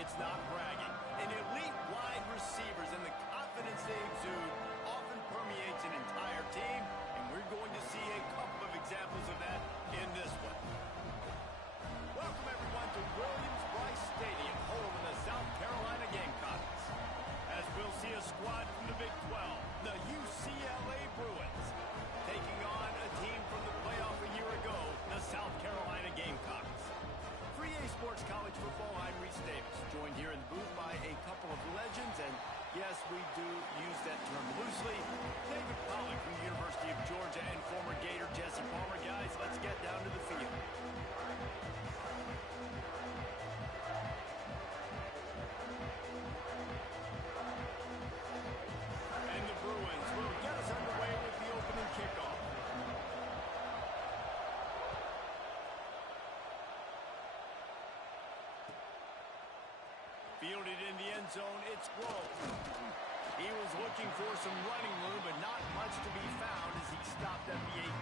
It's not bragging. An elite wide receivers and the confidence they exude often permeates an entire team, and we're going to see a couple of examples of that in this one. Welcome, everyone, to Williams-Brice Stadium, home of the South Carolina Gamecocks. As we'll see a squad from the Big 12, the UCLA Bruins, taking on a team from the playoff a year ago, the South Carolina Gamecocks. For EA Sports College Football, I'm Reese Davis, joined here in the booth by a couple of legends, and yes, we do use that term loosely. David Pollack from the University of Georgia and former Gator Jesse Palmer. Guys, let's get down to the field. And the Bruins will get us underway with the opening kickoff. Fielded in the end zone, it's Grove. He was looking for some running room, but not much to be found as he stopped at the 18.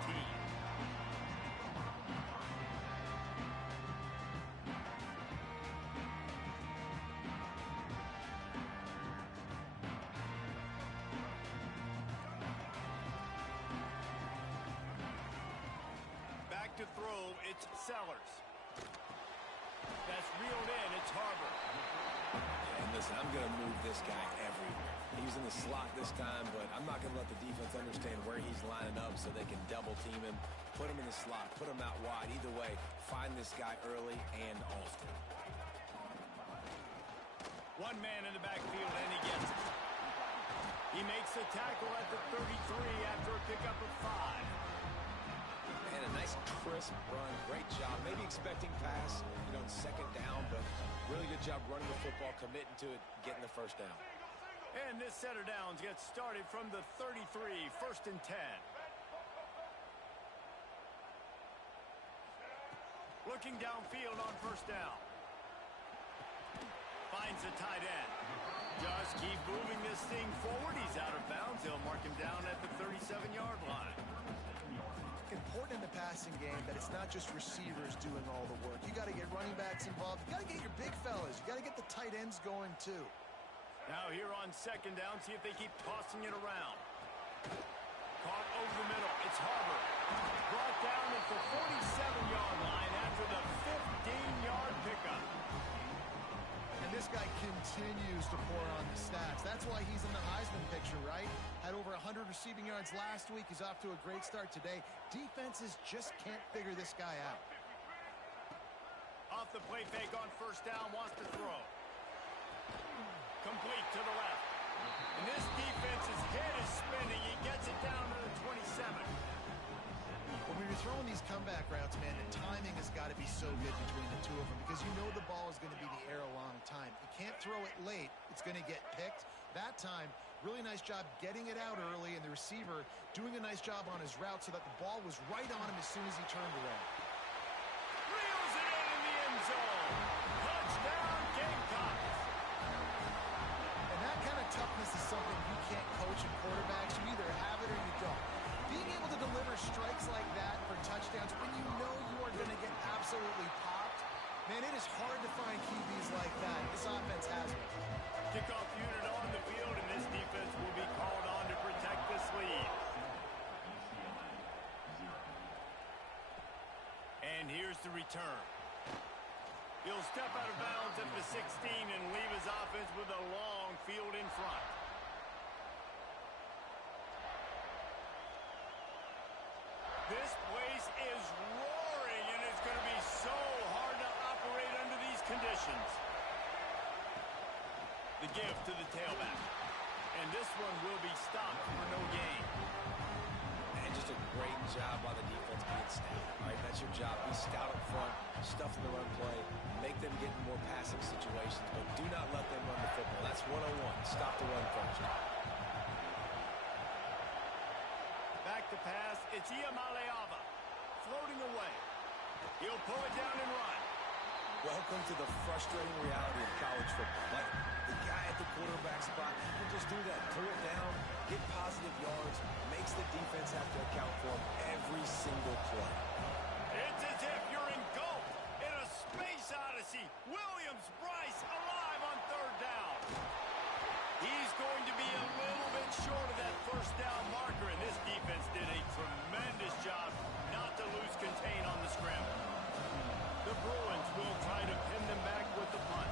Back to throw, it's Sellers. That's reeled in, it's Harbor. And listen, I'm going to move this guy everywhere. He's in the slot this time, but I'm not going to let the defense understand where he's lining up so they can double team him, put him in the slot, put him out wide. Either way, find this guy early and often. One man in the backfield, and he gets it. He makes the tackle at the 33 after a pickup of 5. And a nice crisp run. Great job. Maybe expecting pass, in second down, but really good job running the football, committing to it, getting the first down. And this set of downs gets started from the 33, 1st and 10. Looking downfield on first down. Finds the tight end. Just keep moving this thing forward. He's out of bounds. They'll mark him down at the 37-yard line. Important in the passing game that it's not just receivers doing all the work. You got to get running backs involved. You got to get your big fellas. You got to get the tight ends going too. Now here on second down, see if they keep tossing it around. Caught over the middle. It's Harbor. Brought down at the 47-yard line after the 15-yard pickup. And this guy continues to pour on the stats. That's why he's in the Heisman picture, right? Had over 100 receiving yards last week. He's off to a great start today. Defenses just can't figure this guy out. Off the play fake on first down, wants to throw. Complete to the left. And this defense's head is spinning. He gets it down to the 27. When you're throwing these comeback routes, man, the timing has got to be so good between the two of them because you know the ball is going to be in the air a long time. You can't throw it late. It's going to get picked. That time, really nice job getting it out early, and the receiver doing a nice job on his route so that the ball was right on him as soon as he turned around. Reels it in the end zone. Touchdown, Gamecocks. And that kind of toughness is something you can't coach in quarterbacks. You either have it or you don't. Being able to deliver strikes like that for touchdowns when you know you are going to get absolutely popped, man, it is hard to find QBs like that. This offense has it. Kickoff unit on the field, and this defense will be called on to protect this lead. And here's the return. He'll step out of bounds at the 16 and leave his offense with a long field in front. This place is roaring, and it's going to be so hard to operate under these conditions. The give to the tailback. And this one will be stopped for no gain. And just a great job by the defense being stout. All right, that's your job. Be stout up front, stuff in the run play, make them get in more passing situations, but do not let them run the football. That's 101. Stop the run first. Back to pass, it's Iamaleava, floating away. He'll pull it down and run. Welcome to the frustrating reality of college football. Like, the guy at the quarterback spot, he can just do that. Pull it down, get positive yards, makes the defense have to account for him every single play. It's as if you're engulfed in a space odyssey. Williams-Brice alive first down marker, and this defense did a tremendous job not to lose contain on the scramble. The Bruins will try to pin them back with the punt.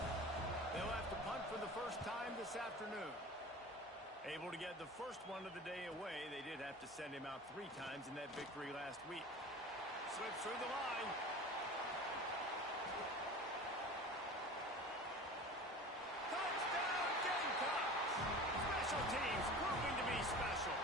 They'll have to punt for the first time this afternoon. Able to get the first one of the day away. They did have to send him out 3 times in that victory last week. Slips through the line. Touchdown Gamecocks! Special teams proving to be special.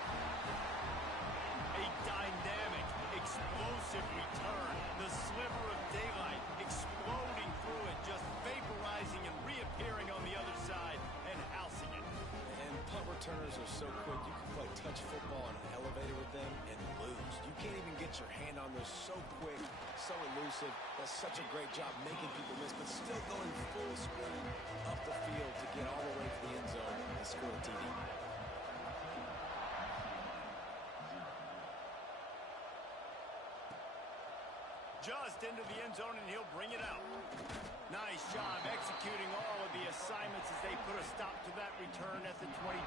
A dynamic, explosive return. The sliver of daylight exploding through it, just vaporizing and reappearing on the other side and housing it. And punt returners are so quick. You can play touch football on an elevator with them and lose. You can't even get your hand on them. So quick, so elusive. Does such a great job making people miss, but still going full speed up the field to get all the way to the end zone and score a TD. Just into the end zone, and he'll bring it out. Nice job executing all of the assignments as they put a stop to that return at the 22.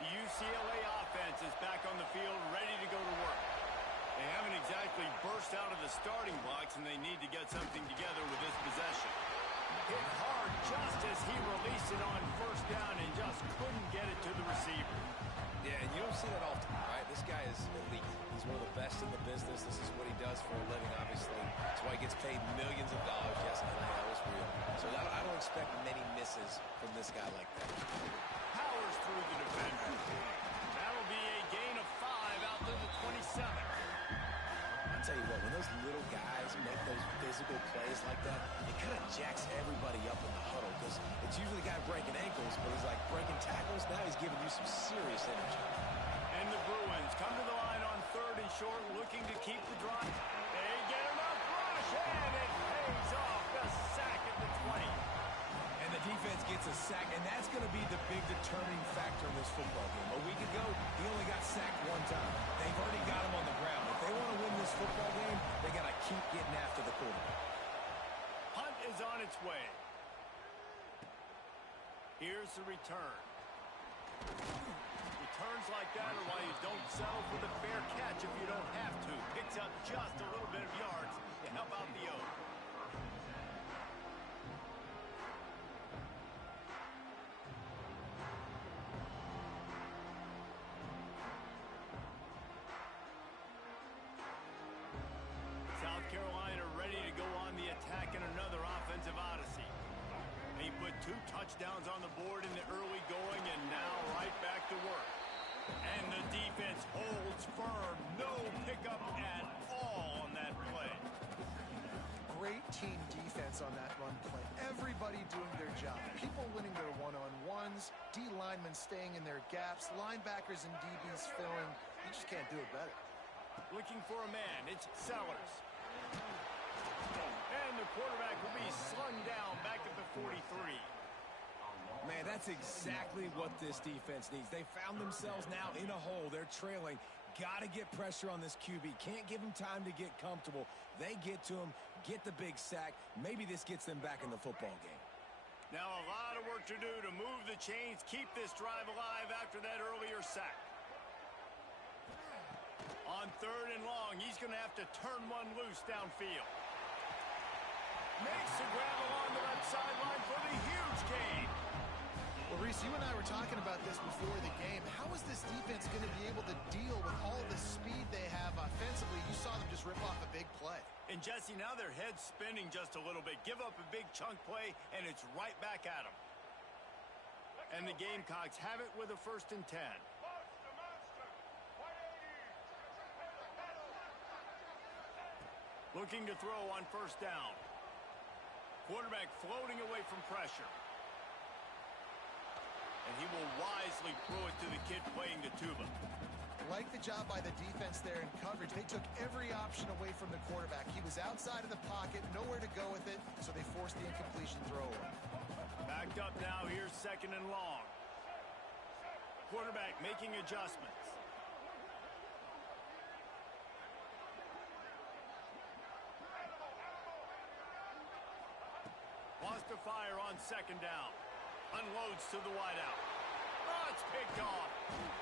The UCLA offense is back on the field, ready to go to work. They haven't exactly burst out of the starting blocks, and they need to get something together with this possession. Hit hard just as he released it on first down and just couldn't get it to the receiver. Yeah, and you don't see that often, right? This guy is elite. He's one of the best in the business. This is what he does for a living, obviously. That's why he gets paid millions of dollars. Yes, NIL is real. So I don't expect many misses from this guy like that. Powers through the defender. That'll be a gain of 5 out to the 27. I'll tell you what, when those little guys make those physical plays like that, it kind of jacks everybody up in the huddle because it's usually the guy breaking ankles, but he's like breaking tackles. Now he's giving you some serious energy. And the Bruins come to the line on 3rd and short, looking to keep the drive. They get enough rush, and it pays off. The sack at the 20. And the defense gets a sack, and that's going to be the big determining factor in this football game. A week ago, he only got sacked 1 time. They've already got him on the ground. If they want to win this football game, they got to keep getting after the quarterback. Punt is on its way. Here's the return. Returns like that are why you don't settle for the fair catch if you don't have to. Picks up just a little bit of yards to help out the O. South Carolina ready to go on the attack in another offensive odyssey. He put 2 touchdowns on the board in the early going, and now right back to work. And the defense holds firm. No pickup at all on that play. Great team defense on that run play. Everybody doing their job. People winning their one-on-ones, D linemen staying in their gaps, linebackers and DBs filling. You just can't do it better. Looking for a man. It's Sellers. And the quarterback will be slung down back at the 43. Man, that's exactly what this defense needs. They found themselves now in a hole. They're trailing. Got to get pressure on this QB. Can't give him time to get comfortable. They get to him, get the big sack. Maybe this gets them back in the football game. Now a lot of work to do to move the chains, keep this drive alive after that earlier sack. On 3rd and long, he's going to have to turn one loose downfield. Makes the grab along the left sideline for the huge gain. Well, Reese, you and I were talking about this before the game. How is this defense going to be able to deal with all the speed they have offensively? You saw them just rip off a big play. And Jesse, now their head's spinning just a little bit. Give up a big chunk play, and it's right back at them. And the Gamecocks have it with a 1st and 10. Looking to throw on 1st down. Quarterback floating away from pressure. And he will wisely throw it to the kid playing the tuba. Like the job by the defense there in coverage. They took every option away from the quarterback. He was outside of the pocket, nowhere to go with it, so they forced the incompletion throw. Backed up now, here's 2nd and long. Quarterback making adjustments. Wants to fire on 2nd down. Unloads to the wideout. Oh, it's picked off.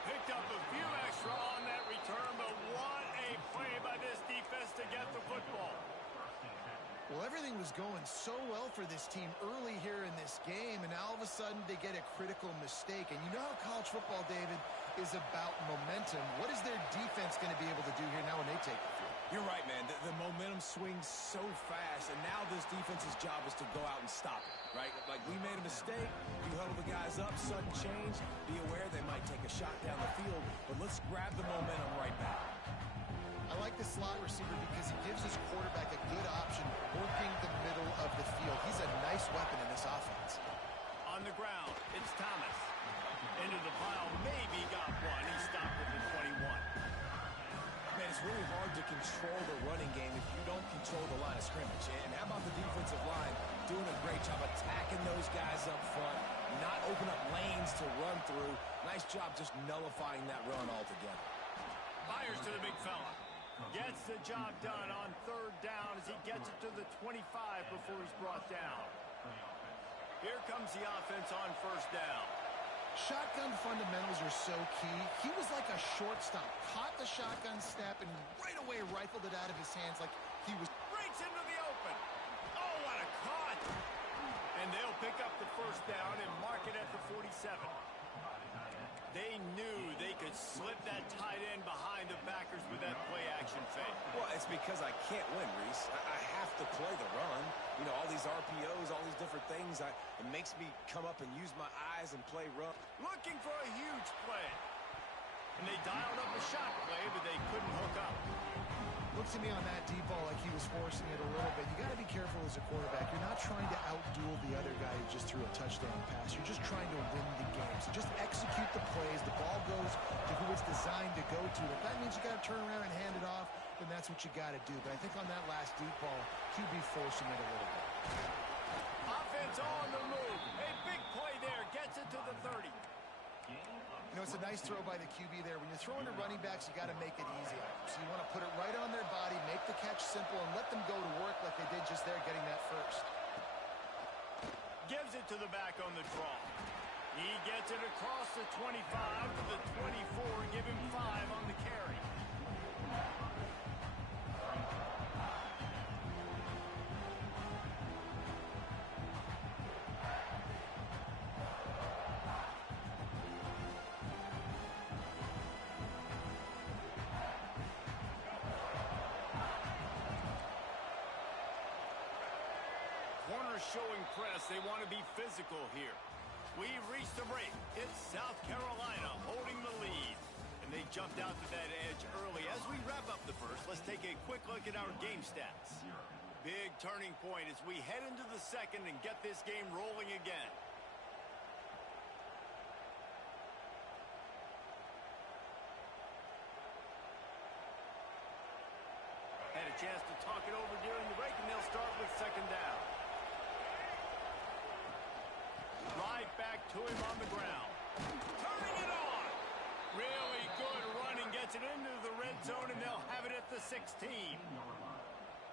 Picked up a few extra on that return, but what a play by this defense to get the football. Well, everything was going so well for this team early here in this game, and now all of a sudden they get a critical mistake. And you know how college football, David, is about momentum. What is their defense going to be able to do here now when they take the field? You're right, man. The momentum swings so fast, and now this defense's job is to go out and stop it, right? Like, we made a mistake. You huddle the guys up, sudden change. Be aware they might take a shot down the field, but let's grab the momentum right back. I like the slot receiver because he gives his quarterback a good option working the middle of the field. He's a nice weapon in this offense. On the ground, it's Thomas. Into the pile, maybe got one. He stopped at the 21. Man, it's really hard to control the running game if you don't control the line of scrimmage. And how about the defensive line doing a great job attacking those guys up front, not open up lanes to run through. Nice job just nullifying that run altogether. Fires to the big fella. Gets the job done on third down as he gets it to the 25 before he's brought down. Here comes the offense on first down. Shotgun fundamentals are so key. He was like a shortstop. Caught the shotgun snap and right away rifled it out of his hands like he was... Breaks into the open. Oh, what a cut. And they'll pick up the first down and mark it at the 47. They knew they could slip that tight end behind the backers with that play-action fake. Well, it's because I can't win, Reese. I have to play the run. You know, all these RPOs, all these different things. It makes me come up and use my eyes and play run. Looking for a huge play. And they dialed up a shot play, but they couldn't hook up. Looks to me on that deep ball like he was forcing it a little bit. You got to be careful as a quarterback. You're not trying to outduel the other guy who just threw a touchdown pass. You're just trying to win the game. So just execute the plays. The ball goes to who it's designed to go to. If that means you got to turn around and hand it off, then that's what you got to do. But I think on that last deep ball, QB forcing it a little bit. Offense on the move. A big play there. Gets it to the 30. You know, it's a nice throw by the QB there. When you're throwing to running backs, you got to make it easy. So you want to put it right on their body, make the catch simple, and let them go to work like they did just there getting that first. Gives it to the back on the draw. He gets it across the 25 to the 24. Give him 5 on the carry. Showing press. They want to be physical here. We've reached the break. It's South Carolina holding the lead. And they jumped out to that edge early. As we wrap up the first, let's take a quick look at our game stats. Big turning point as we head into the second and get this game rolling again. Had a chance to talk it over during the break, and they'll start with second down. Right back to him on the ground. Turning it on. Really good running. Gets it into the red zone, and they'll have it at the 16.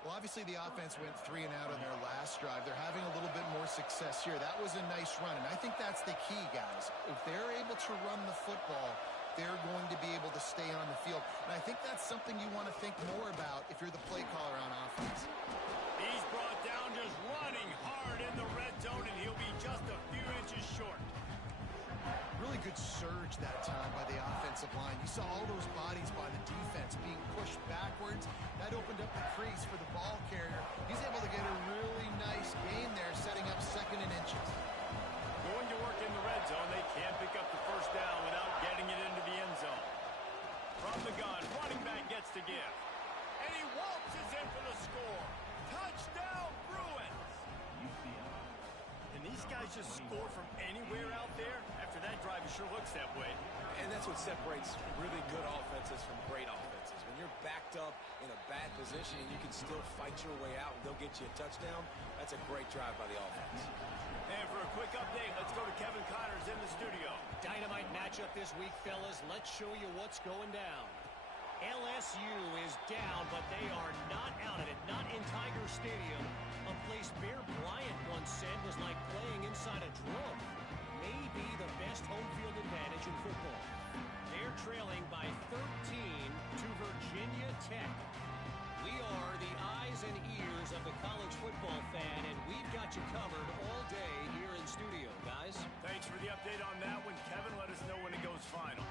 Well, obviously the offense went 3 and out on their last drive. They're having a little bit more success here. That was a nice run, and I think that's the key, guys. If they're able to run the football, they're going to be able to stay on the field. And I think that's something you want to think more about if you're the play caller on offense. He's brought down just running hard in the red zone, and he'll be just a few inches short. Really good surge that time by the offensive line. You saw all those bodies by the defense being pushed backwards. That opened up the crease for the ball carrier. He's able to get a really nice gain there, setting up second and inches. Going to work in the red zone. They can't pick up the first down without getting it into the end zone. From the gun, running back gets to give. And he waltzes in for the score. Touchdown, Bruins! And these guys just score from anywhere out there? After that drive, it sure looks that way. And that's what separates really good offenses from great offenses. When you're backed up in a bad position and you can still fight your way out and they'll get you a touchdown, that's a great drive by the offense. And for a quick update, let's go to Kevin Connors in the studio. Dynamite matchup this week, fellas. Let's show you what's going down. LSU is down, but they are not out of it. Not in Tiger Stadium, a place Bear Bryant once said was like playing inside a drum. may be the best home field advantage in football. They're trailing by 13 to Virginia Tech. We are the eyes and ears of the college football fan, and we've got you covered all day here in studio, guys. Thanks for the update on that one, Kevin. Let us know when it goes final.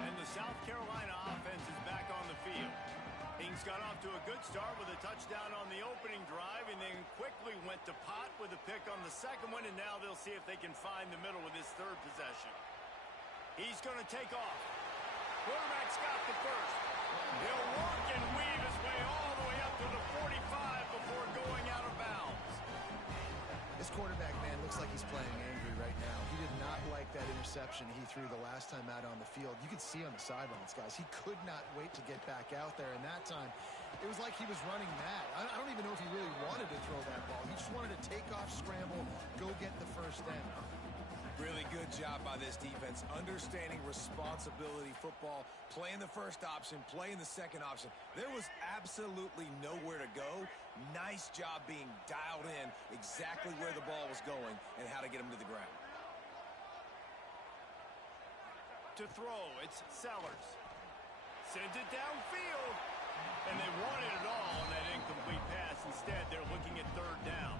And the South Carolina offense is back on the field. Ings got off to a good start with a touchdown on the opening drive and then quickly went to Pott with a pick on the second one, and now they'll see if they can find the middle with his third possession. He's going to take off. Quarterback's got the first. He'll work and weave his way all the way up to the 45 before going out of bounds. This quarterback, man, looks like he's playing angry right now. He did not like that interception he threw the last time out on the field. You could see on the sidelines, guys. He could not wait to get back out there, and that time it was like he was running mad. I don't even know if he really wanted to throw that ball. He just wanted to take off, scramble, go get the first down. Really good job by this defense, understanding responsibility football, playing the first option, playing the second option. There was absolutely nowhere to go. Nice job being dialed in exactly where the ball was going and how to get him to the ground. To throw, it's Sellers. Sends it downfield. And they wanted it all on that incomplete pass. Instead, they're looking at third down.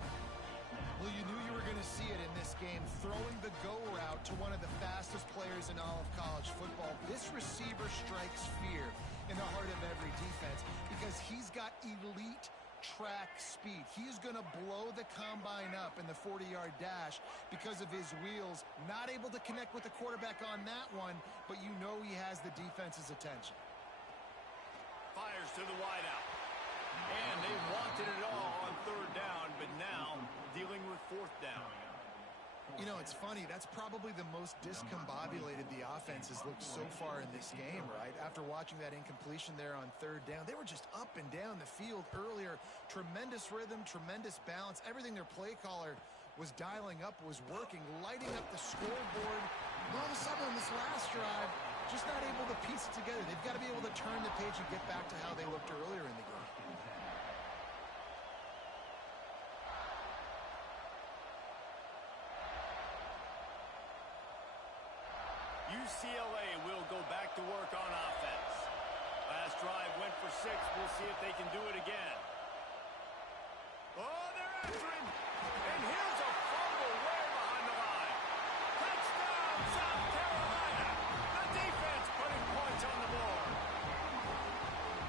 Well, you knew you were going to see it in this game, throwing the go route to one of the fastest players in all of college football. This receiver strikes fear in the heart of every defense because he's got elite track speed. He's going to blow the combine up in the 40-yard dash because of his wheels. Not able to connect with the quarterback on that one, but you know he has the defense's attention. Fires to the wideout. And they wanted it all on third down, but now dealing with fourth down. You know, it's funny. That's probably the most discombobulated the offense has looked so far in this game, right? After watching that incompletion there on third down, they were just up and down the field earlier. Tremendous rhythm, tremendous balance. Everything their play caller was dialing up was working, lighting up the scoreboard. And all of a sudden on this last drive, just not able to piece it together. They've got to be able to turn the page and get back to how they looked earlier in the game. UCLA will go back to work on offense. Last drive went for 6. We'll see if they can do it again. Oh, they're after him. And here's a fumble way behind the line. Touchdown, South Carolina. The defense putting points on the board.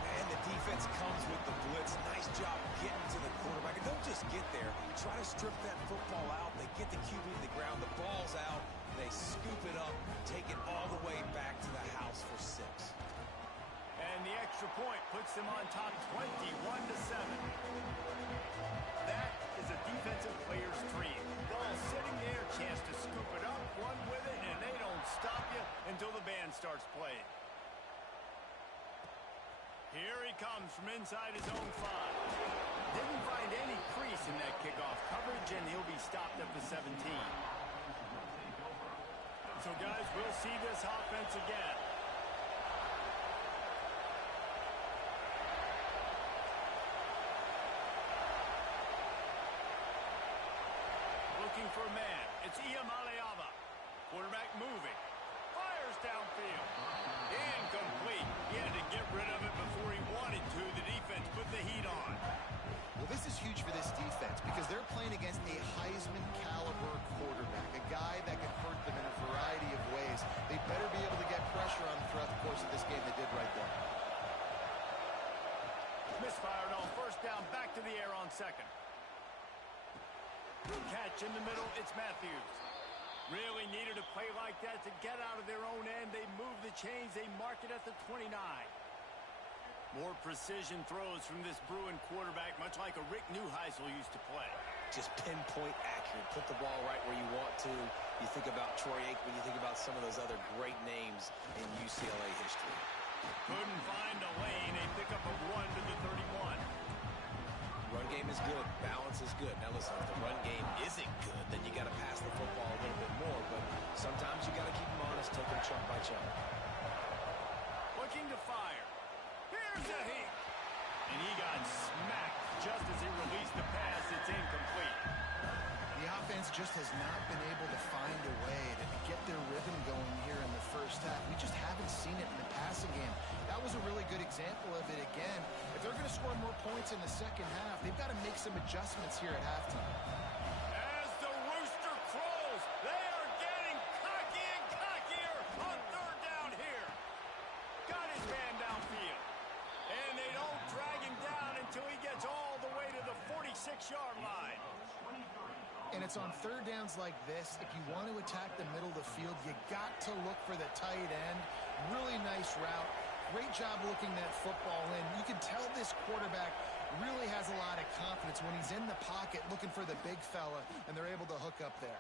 And the defense comes with the blitz. Nice job getting to the quarterback. And don't just get there. Try to strip that football out. They get the QB to the ground. The ball's out. They scoop it up, take it all the way back to the house for 6. And the extra point puts them on top 21-7. That is a defensive player's dream. Ball sitting there, chance to scoop it up, run with it, and they don't stop you until the band starts playing. Here he comes from inside his own 5. Didn't find any crease in that kickoff coverage, and he'll be stopped at the 17. So, guys, we'll see this offense again. Looking for a man. It's Iamaleava. Quarterback moving. Fires downfield. Incomplete. He had to get rid of it before he wanted to. The defense put the heat on. Well, this is huge for this defense because they're playing against a Heisman-caliber quarterback, a guy that can hurt them in a variety of ways. They better be able to get pressure on him throughout the course of this game. They did right there. Misfired on first down, back to the air on second. Catch in the middle, it's Matthews. Really needed a play like that to get out of their own end. They move the chains, they mark it at the 29. More precision throws from this Bruin quarterback, much like a Rick Neuheisel used to play. Just pinpoint accurate. Put the ball right where you want to. You think about Troy Aikman, you think about some of those other great names in UCLA history. Couldn't find a lane. A pickup of 1 to the 31. Run game is good. Balance is good. Now listen, if the run game isn't good, then you got to pass the football a little bit more. But sometimes you got to keep them honest, take them chunk by chunk. Looking to fire. Here's a hit. And he got smacked just as he released the pass. It's incomplete. The offense just has not been able to find a way to get their rhythm going here in the first half. We just haven't seen it in the passing game. That was a really good example of it again. If they're going to score more points in the second half, they've got to make some adjustments here at halftime. As the rooster crows, they are getting cocky and cockier on third down here. Got his man downfield. And they don't drag him down until he gets all the way to the 46-yard line. And it's on third downs like this. If you want to attack the middle of the field, you got to look for the tight end. Really nice route. Great job looking that football in. You can tell this quarterback really has a lot of confidence when he's in the pocket looking for the big fella, and they're able to hook up there.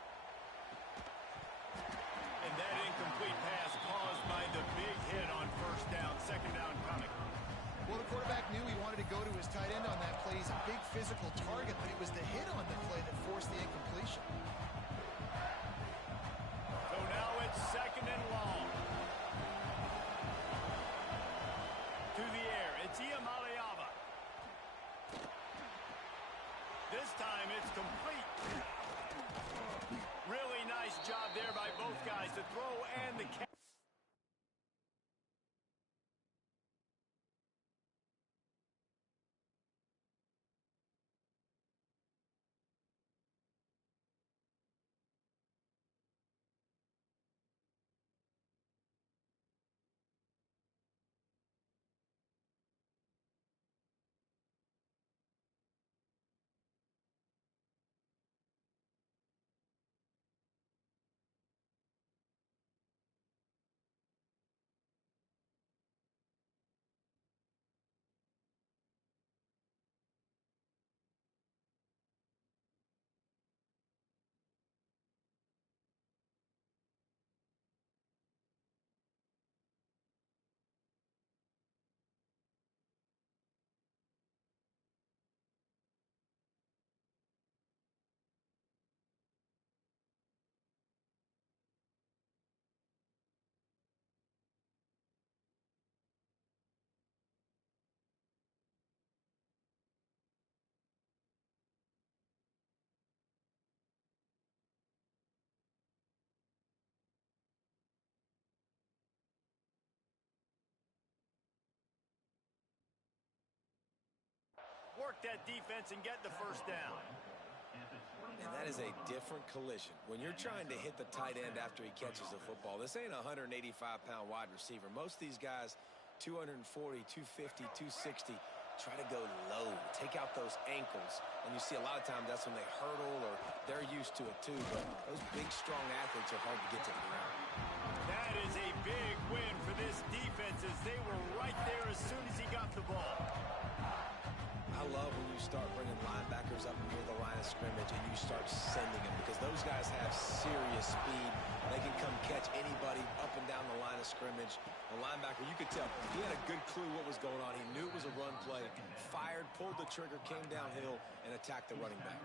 And that incomplete pass caused by the big hit on first down. Second down coming. Well, the quarterback knew he wanted to go to his tight end on that play. He's a big physical target, but it was the hit on the play that forced the incompletion. So now it's second and long. To the air, it's Iamaleava. This time it's complete. Really nice job there by both guys, the throw and the catch. Work that defense and get the first down. And that is a different collision. When you're trying to hit the tight end after he catches the football, this ain't a 185-pound wide receiver. Most of these guys, 240, 250, 260, try to go low, take out those ankles. And you see a lot of times that's when they hurdle or they're used to it too. But those big, strong athletes are hard to get to the ground. That is a big win for this defense as they were right there as soon as he got the ball. I love when you start bringing linebackers up near the line of scrimmage and you start sending them because those guys have serious speed. They can come catch anybody up and down the line of scrimmage. The linebacker, you could tell, he had a good clue what was going on. He knew it was a run play, fired, pulled the trigger, came downhill, and attacked the running back.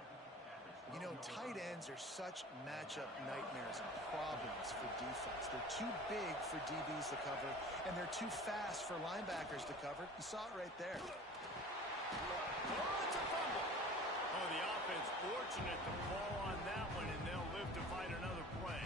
You know, tight ends are such matchup nightmares and problems for defense. They're too big for DBs to cover, and they're too fast for linebackers to cover. You saw it right there. Oh, it's a fumble. Oh, the offense fortunate to fall on that one, and they'll live to fight another play.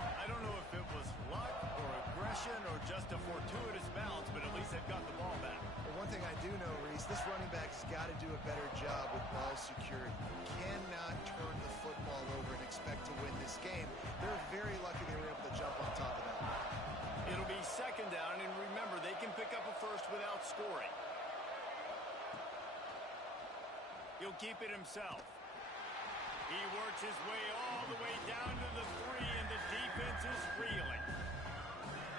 I don't know if it was luck or aggression or just a fortuitous bounce, but at least they've got the ball back. Well, one thing I do know, Reese, this running back's got to do a better job with ball security. You cannot turn the football over and expect to win this game. They're very lucky they were able to jump on top of that. It'll be second down, and remember, they can pick up a first without scoring. He'll keep it himself. He works his way all the way down to the 3, and the defense is reeling.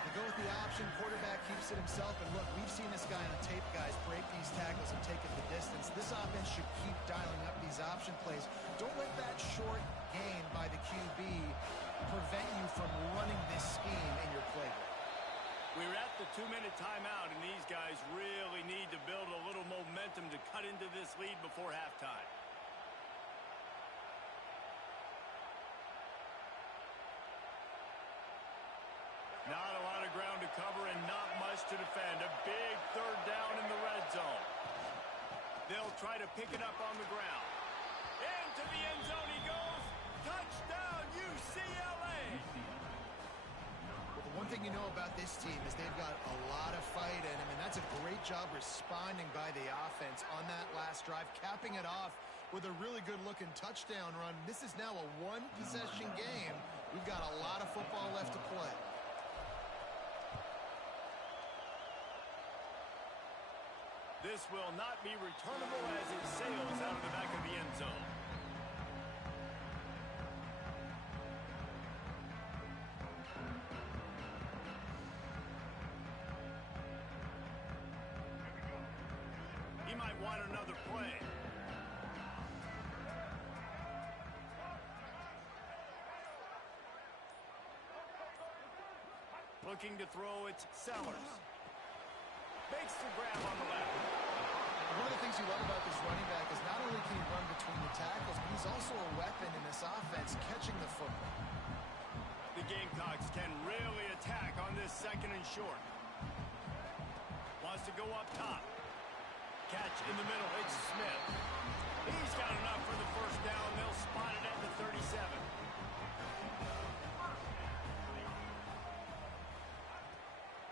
They go with the option. Quarterback keeps it himself. And look, we've seen this guy on tape, guys, break these tackles and take it the distance. This offense should keep dialing up these option plays. Don't let that short gain by the QB prevent you from running this scheme in your playbook. We're at the 2-minute timeout, and these guys really need to build a little momentum to cut into this lead before halftime. Not a lot of ground to cover and not much to defend. A big third down in the red zone. They'll try to pick it up on the ground. Into the end zone he goes. Touchdown! this team is they've got a lot of fight in them, and that's a great job responding by the offense on that last drive, capping it off with a really good-looking touchdown run. This is now a one-possession game. We've got a lot of football left to play. This will not be returnable as it sails out of the back of the end zone. He might want another play. Looking to throw, it's Sellers. Makes the grab on the left. One of the things you love about this running back is not only can he run between the tackles, but he's also a weapon in this offense, catching the football. The Gamecocks can really attack on this second and short. Wants to go up top. Catch in the middle. It's Smith. He's got enough for the first down. They'll spot it at the 37.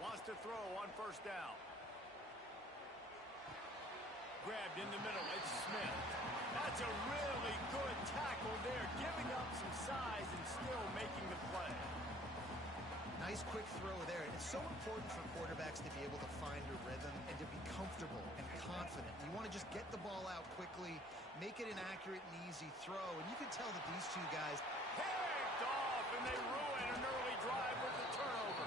Wants to throw on first down. Grabbed in the middle. It's Smith. That's a really good tackle there, giving up some size and still making the play. Nice quick throw there. It's so important for quarterbacks to be able to find a rhythm and to be comfortable and confident. You want to just get the ball out quickly, make it an accurate and easy throw, and you can tell that these two guys Picked off, and they ruin an early drive with the turnover.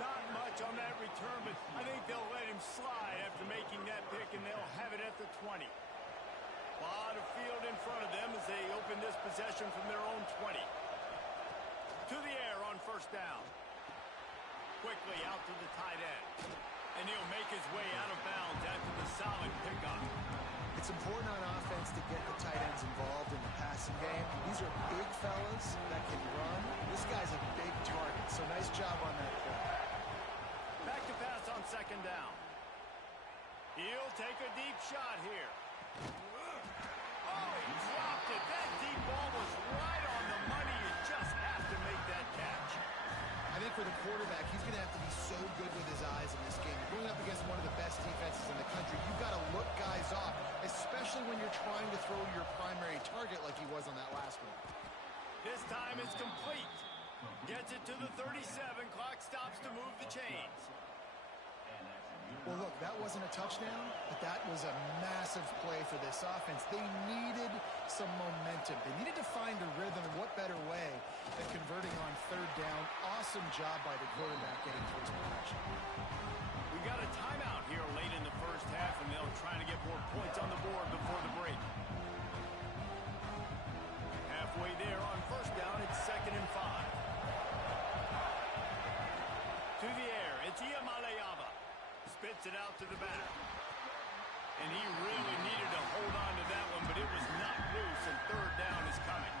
Not much on that return, but I think they'll let him slide after making that pick, and they'll have it at the 20. A lot of field in front of them as they open this possession from their own 20. To the air on first down. Quickly out to the tight end. And he'll make his way out of bounds after the solid pickup. It's important on offense to get the tight ends involved in the passing game. These are big fellas that can run. This guy's a big target, so nice job on that play. Back to pass on second down. He'll take a deep shot here. Oh, he dropped it. That deep ball was right on the money. You just have to make that catch. I think for the quarterback, he's going to have to be so good with his eyes in this game. You're going up against one of the best defenses in the country. You've got to look guys off, especially when you're trying to throw your primary target like he was on that last one. This time it's complete. Gets it to the 37. Clock stops to move the chains. Well, look, that wasn't a touchdown, but that was a massive play for this offense. They needed some momentum. They needed to find a rhythm, and what better way than converting on third down. Awesome job by the quarterback getting to his possession. We got a timeout here late in the first half, and they'll try to get more points on the board before the break. Halfway there on first down, it's 2nd and 5. To the air, it's Iamaleava. Spits it out to the back. And he really needed to hold on to that one, but it was not loose, and third down is coming.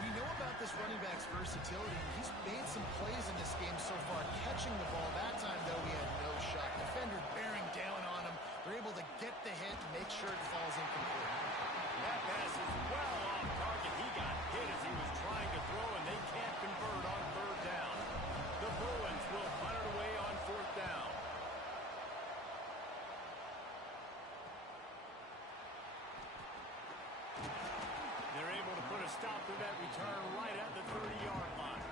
We know about this running back's versatility. He's made some plays in this game so far, catching the ball. That time, though, he had no shot. Defender bearing down on him. They're able to get the hit and make sure it falls incomplete. That pass is well off target. He got hit as he was trying to throw, and they can't convert on third down. The Bruins will punt it away on fourth down. They're able to put a stop to that return right at the 30-yard line.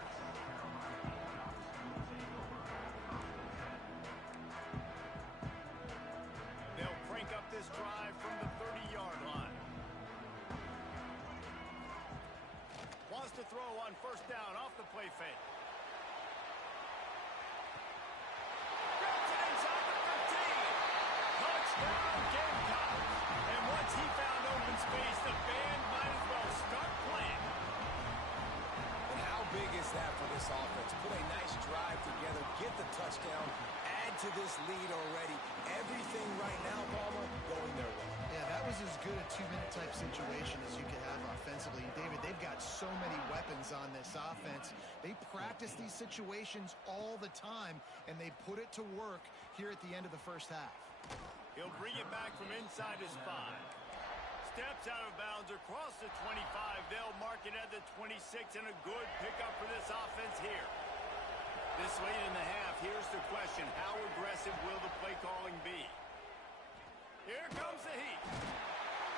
They'll crank up this drive from the 30-yard line. Wants to throw on first down off the play fake. Grabs it inside the 15. Touchdown, Gamecocks. And once he found open space, the band might as well start playing. And how big is that for this offense? Put a nice drive together, get the touchdown, add to this lead already. Everything right now, Palmer, going their way. Yeah, that was as good a two-minute type situation as you could have offensively. David, they've got so many weapons on this offense. They practice these situations all the time, and they put it to work here at the end of the first half. He'll bring it back from inside his 5. Steps out of bounds across the 25. They'll mark it at the 26, and a good pickup for this offense here. This late in the half, here's the question. How aggressive will the play calling be? Here comes the heat.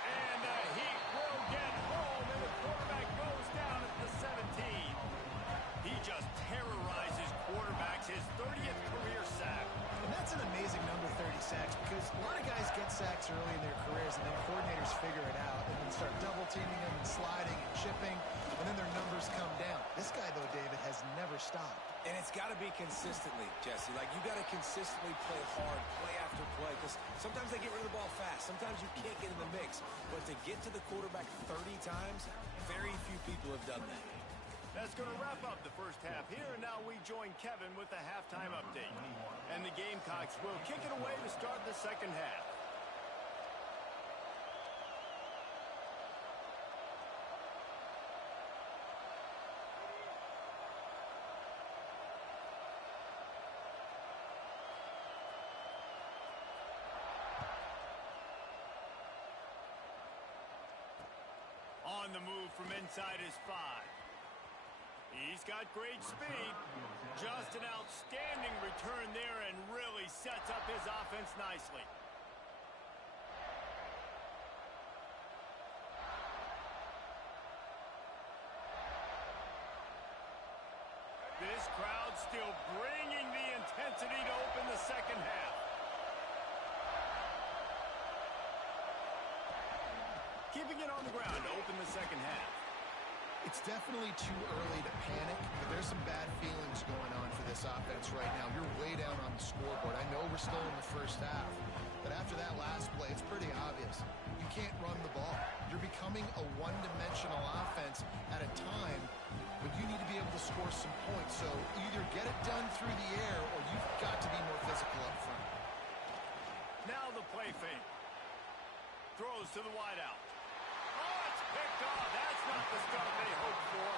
And the heat will get home, and the quarterback goes down at the 17. He just terrorizes quarterbacks, his 30th career sack. And that's an amazing number, 30 sacks, because a lot of guys get sacks early in their careers, and then coordinators figure it out and then start double-teaming them and sliding and chipping, and then their numbers come down. This guy, though, David, has never stopped. And it's got to be consistently, Jesse. Like, you got to consistently play hard, play after play, because sometimes they get rid of the ball fast. Sometimes you can't get in the mix. But to get to the quarterback 30 times, very few people have done that. That's going to wrap up the first half here, and now we join Kevin with the halftime update. And the Gamecocks will kick it away to start the second half. On the move from inside his 5. He's got great speed. Just an outstanding return there and really sets up his offense nicely. This crowd still bringing the intensity to open the second half. Keeping it on the ground to open the second half. It's definitely too early to panic, but there's some bad feelings going on for this offense right now. You're way down on the scoreboard. I know we're still in the first half, but after that last play, it's pretty obvious. You can't run the ball. You're becoming a one-dimensional offense at a time when you need to be able to score some points. So either get it done through the air or you've got to be more physical up front. Now the play fake. Throws to the wideout. Oh, it's picked off. That's not the start they hoped for.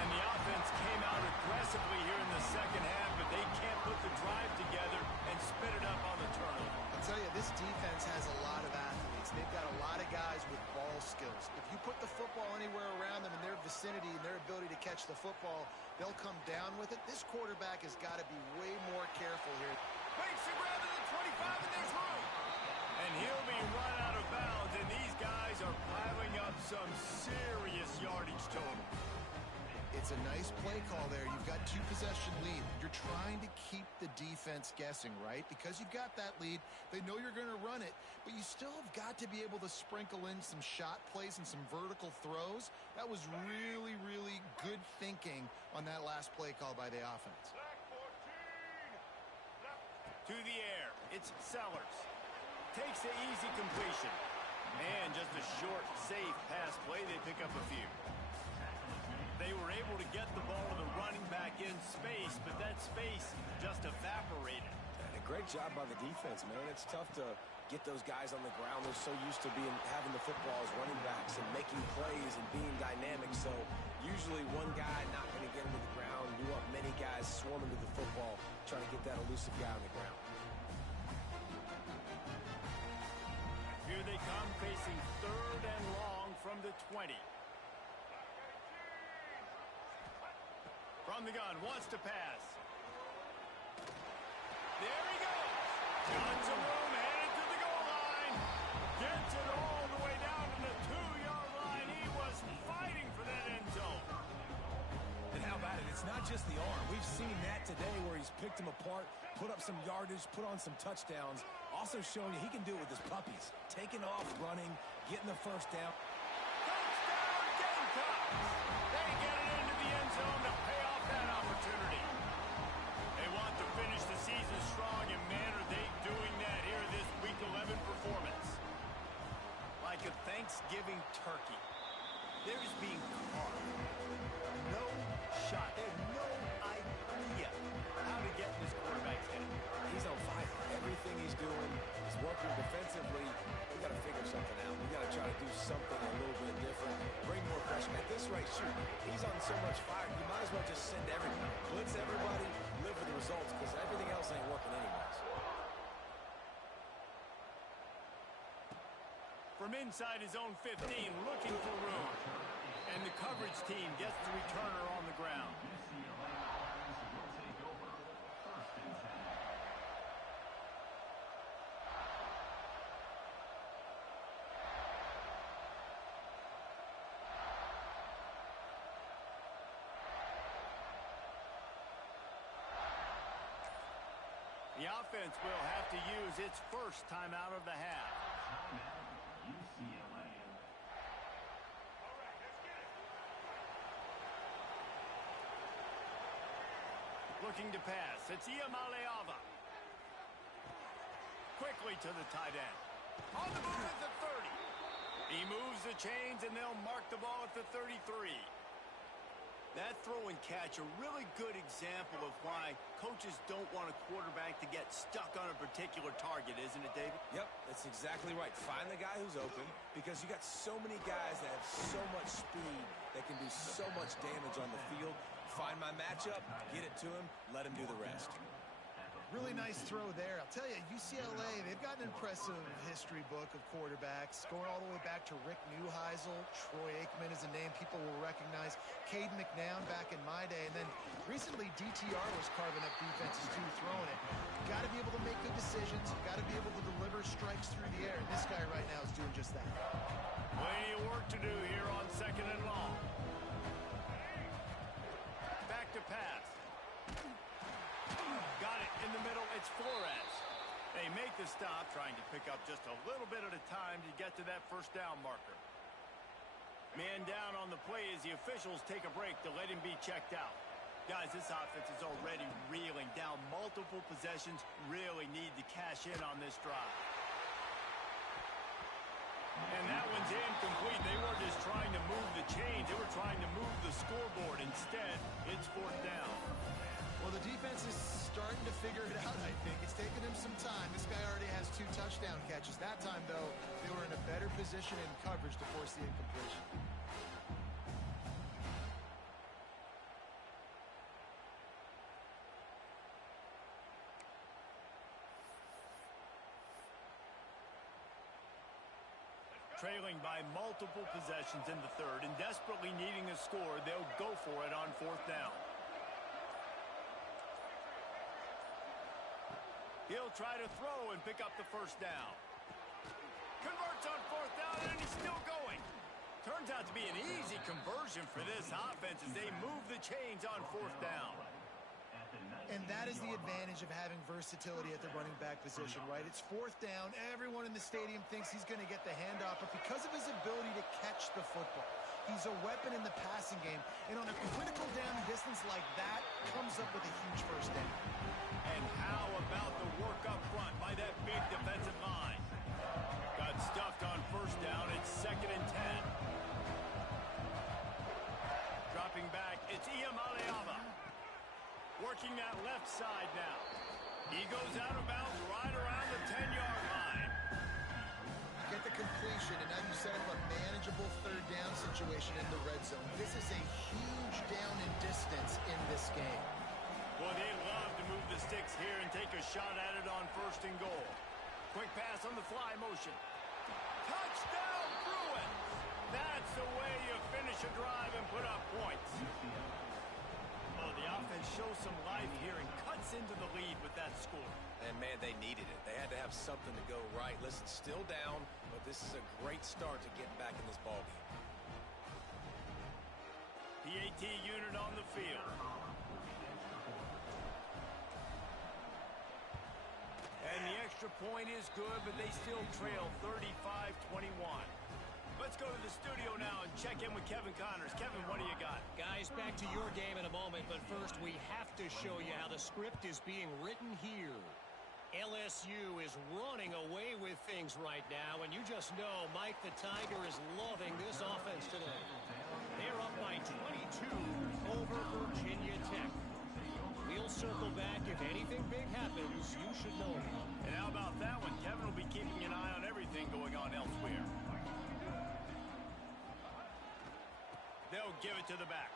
And the offense came out aggressively here in the second half, but they can't put the drive together and spit it up on the turnover. I'll tell you, this defense has a lot of athletes. They've got a lot of guys with ball skills. If you put the football anywhere around them in their vicinity and their ability to catch the football, they'll come down with it. This quarterback has got to be way more careful here. Makes the grab at the 25, and there's room. And he'll be run out of bounds, and these guys are piling up some serious yardage total. It's a nice play call there. You've got 2-possession lead. You're trying to keep the defense guessing, right? Because you've got that lead. They know you're going to run it, but you still have got to be able to sprinkle in some shot plays and some vertical throws. That was really, really good thinking on that last play call by the offense. To the air. It's Sellers. Takes the easy completion. And just a short, safe pass play. They pick up a few. They were able to get the ball to the running back in space, but that space just evaporated. And a great job by the defense, man. It's tough to get those guys on the ground. They're so used to having the football as running backs and making plays and being dynamic. So usually one guy not going to get him to the ground. You want many guys swarming to the football, trying to get that elusive guy on the ground. Here they come, facing 3rd and long from the 20. From the gun, wants to pass. There he goes. Got some room, headed to the goal line. Gets it all the way down to the 2-yard line. He was fighting for that end zone. And how about it? It's not just the arm. We've seen that today where he's picked them apart, put up some yardage, put on some touchdowns. Also showing you he can do it with his puppies. Taking off, running, getting the first down. Touchdown, Gamecocks. They get it into the end zone to pay off that opportunity. They want to finish the season strong, and man, are they doing that here this Week 11 performance. Like a Thanksgiving turkey. Theirs being carved. No shot. They have no idea how to get in this quarterback's head. He's on fire. Everything he's doing is working defensively. We got to figure something out. We got to try to do something a little bit different. Bring more pressure. At this rate, shoot, he's on so much fire. You might as well just send everybody. Blitz everybody, live with the results, because everything else ain't working anyways. From inside his own 15, looking for room. And the coverage team gets the returner on the ground. The offense will have to use its first timeout of the half. Looking to pass. It's Iamaleava. Quickly to the tight end. On the move at the 30. He moves the chains, and they'll mark the ball at the 33. That throw and catch, a really good example of why coaches don't want a quarterback to get stuck on a particular target, isn't it, David? Yep, that's exactly right. Find the guy who's open, because you got so many guys that have so much speed that can do so much damage on the field. Find my matchup, get it to him, let him do the rest. Really nice throw there. I'll tell you, UCLA, they've got an impressive history book of quarterbacks, going all the way back to Rick Neuheisel. Troy Aikman is a name people will recognize. Cade McNown back in my day. And then recently, DTR was carving up defenses too, throwing it. You got to be able to make good decisions. You got to be able to deliver strikes through the air. And this guy right now is doing just that. Plenty of work to do here on 2nd and long. Back to pass. Got it in the middle. It's Flores. They make the stop, trying to pick up just a little bit at a time to get to that first down marker. Man down on the play as the officials take a break to let him be checked out. Guys, this offense is already reeling down multiple possessions. Really need to cash in on this drive. And that one's incomplete. They were just trying to move the chains. They were trying to move the scoreboard. Instead, it's 4th down. Well, the defense is starting to figure it out, I think. It's taken him some time. This guy already has 2 touchdown catches. That time, though, they were in a better position in coverage to force the incompletion. Trailing by multiple possessions in the 3rd and desperately needing a score, they'll go for it on 4th down. He'll try to throw and pick up the first down. Converts on 4th down, and he's still going. Turns out to be an easy conversion for this offense as they move the chains on 4th down. And that is the advantage of having versatility at the running back position, right? It's 4th down. Everyone in the stadium thinks he's going to get the handoff, but because of his ability to catch the football, he's a weapon in the passing game. And on a critical down distance like that, comes up with a huge first down. And how about the work up front by that big defensive line? Got stuffed on 1st down. It's 2nd and 10. Dropping back, it's Iamaleava. Working that left side now. He goes out of bounds right around the 10-yard line. Get the completion, and now you set up a manageable 3rd down situation in the red zone. This is a huge down in distance in this game. Well, they love to move the sticks here and take a shot at it on 1st and goal. Quick pass on the fly motion. Touchdown, Bruins! That's the way you finish a drive and put up points. Oh, the offense shows some life here and cuts into the lead with that score. And, man, they needed it. They had to have something to go right. Listen, still down, but this is a great start to getting back in this ballgame. PAT unit on the field. And the extra point is good, but they still trail 35-21. Let's go to the studio now and check in with Kevin Connors. Kevin, what do you got? Guys, back to your game in a moment, but first we have to show you how the script is being written here. LSU is running away with things right now, and you just know Mike the Tiger is loving this offense today. They're up by 22 over Virginia Tech. We'll circle back. If anything big happens, you should know it. And how about that one? Kevin will be keeping an eye on everything going on elsewhere. They'll give it to the back.